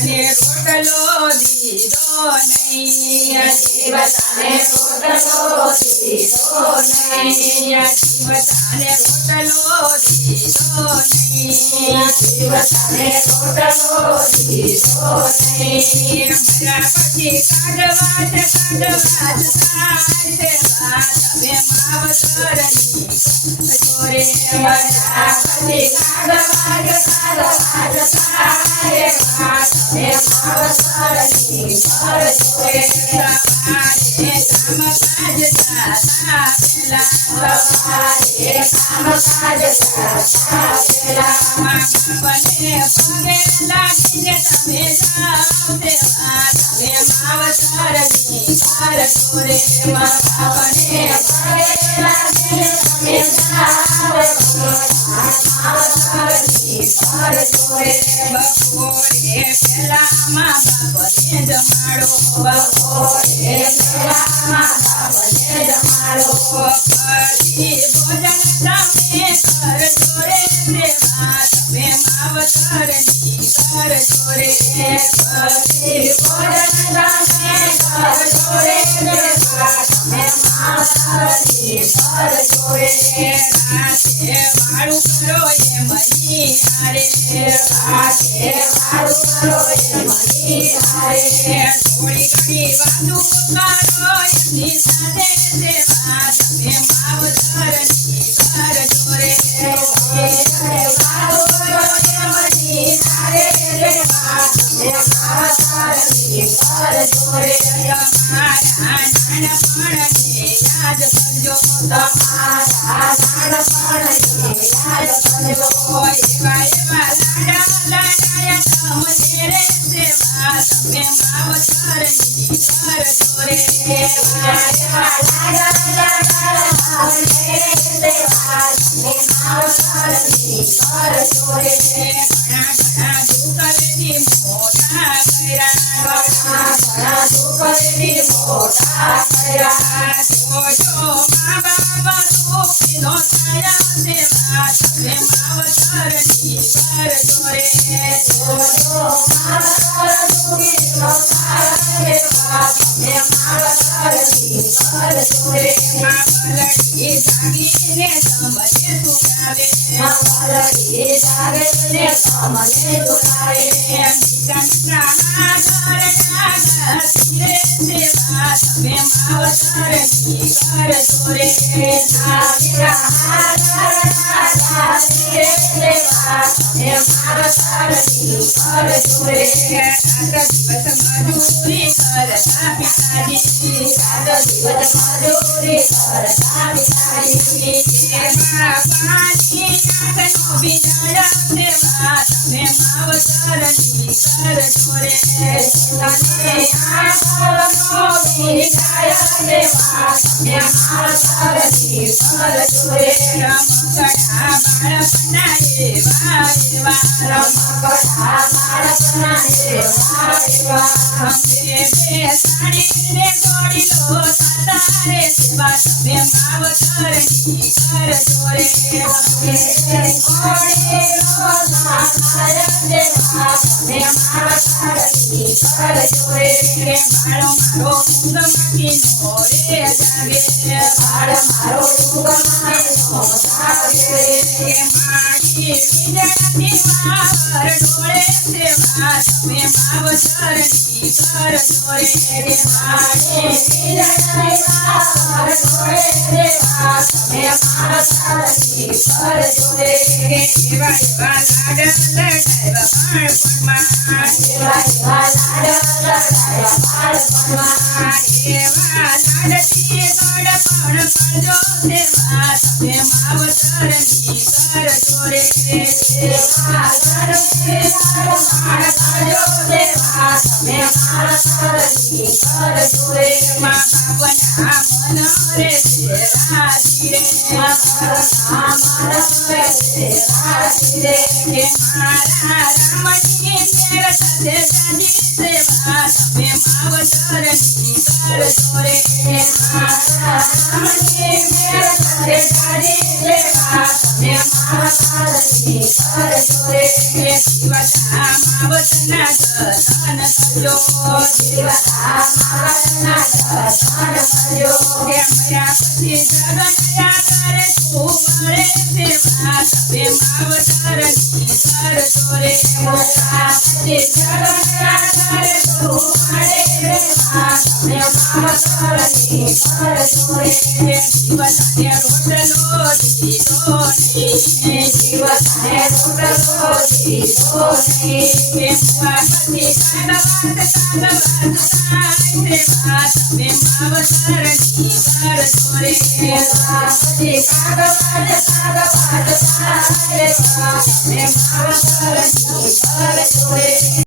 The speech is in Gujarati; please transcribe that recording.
તને રોટલો દીધો નહીં, જીવ તને રોટલો દીધો નહીં, જીવ તને રોટલો દીધો નહીં, જીવ તને રોટલો દીધો નહીં. મરા પછી કાઢવાસ થાય તમે માવતરની જોરે મરા પછી કાઢવાસ થાય તમે માવતરની ઘર જોડે. સવારે કામકાજ જાતા પેલા, સવારે કામકાજ જાતા પેલા, મા બાપને પગે લાગીને તમે જાઓ દેવા તમે માવતરની ઘર જોરે. મા બાપને પગે લાગીને તમે જાઓ માવતરની ઘર જોડે. બપોરે પેલા મા બાપને જમાડો, બપોરે પેલા મા બાપને જમાડો, પછી ભોજન તમે ઘર જોડે દેવા તમે માવતરની ઘર જોડે. પછી ભોજન તમે ઘર જોડે દેવા તમે માવતરની ઘર જોડે. રાતે વાળું કરો એ મની હારે, રાતે વાળું કરો એ મની હારે, થોડી ઘણી વાતું કરો એમની સાથે દેવા તમે માવતરની ઘર જોડે. વાળું કરો એ મની હારે દેવા તમે માવતરની ઘર જોડે. તમારા નાનપણને યાદ કરજો, તમારા નાનપણને યાદ કરજો. એવા એવા લાડા લાડાયા તમને રે દેવા તમે માવતરની ઘર જોડે. એવા એવા લાડા લાડા દેવા તમે માવતરની ઘર જોડે. ઘણા ઘણા દુઃખથી મોટા કર્યા, ઘણા ઘણા દુઃખથી મોટા કર્યા, જોજો મા બાપ દુઃખી નો થયા દેવા તમે માવતરની ઘર જોડે. જોજો માવતર દુઃખી નો થાય દેવા તમે માવતરની ઘર જોડે. માવલડી જાગીને તમને સુગાવે, માવલડી જાગીને તમને સુગાવે, મિત્રના ઘર જાગતી રે દેવા તમે માવતરની ઘર જોડે. નાવીરા જાગતી રે દેવા તમે માવતરની ઘર જોડે. રાત દિવસ મજૂરી કરતા પિતાજી, રાત દિવસ મજૂરી કરતા પિતાજી, એમાં પાણી નાખનો બીજાય દેવા તમે માવતરની ઘર જોડે. તને આંખનો વિખાય દેવા તમે માવતરની ઘર જોડે. રમકડા બાળપના એવા એવા, રમકડા બાળપના એવા એવા, અમે બેસાડીને દોડીલો થતા રે દેવા તમે માવતરની ઘર જોડે. ઘોડીલો સાકાર દેવા તમે માવતરની ઘર જોડે. બાળો મારો ઊંઘ માંડીનો રે જાગે, બાળ મારો ઊંઘમાંનો જાગે, મારી વીજળાથી માવર ડોળે દેવા તમે માવતરની ઘર જોડે. મારી વીજળી વાવર ડોળે દેવા તમે માવતરની ઘર જોડે. એવા એવા લાડ લડાવ્યા બાળપણમાં, એવા એવા લાડ લડાયા બાળપણમાં, એવા લાડથી ગળપણ પડજો દેવા તમે માવતરની ઘર જોડે. એવા લાડથી ગળપણ પડજો દેવા તમે માવતરની ઘર જોડે. મા બાપના મન રે રાજી રે, મારા મન રે રાજી રે, મારા રામજી તેર સાથે સેવા તમે માવતરની કરજો રે મારા રામની મેળ કરે તારી સેવા તમે માવતરની કરજો રે જીવતા માવતના દર્શન કરજો જીવતા માવતના દર્શન કરજો મર્યા પછી જગનયા કરે કુંવરે સેવા તમે માવતરની કરજો રે મોટા પછી જગન્નાથ કરે તું મળે સેવા તમે માવતરની કરજો રે જીવતાને રોટલો દીધો નહીં જીવતાને રોટલો દીધો નહીં પાર્વતી કાગવાત સેવા તમે માવતરની કરજો રે પાર્વતી કાગવાદ સેવા તમે માવતરની કરજો રે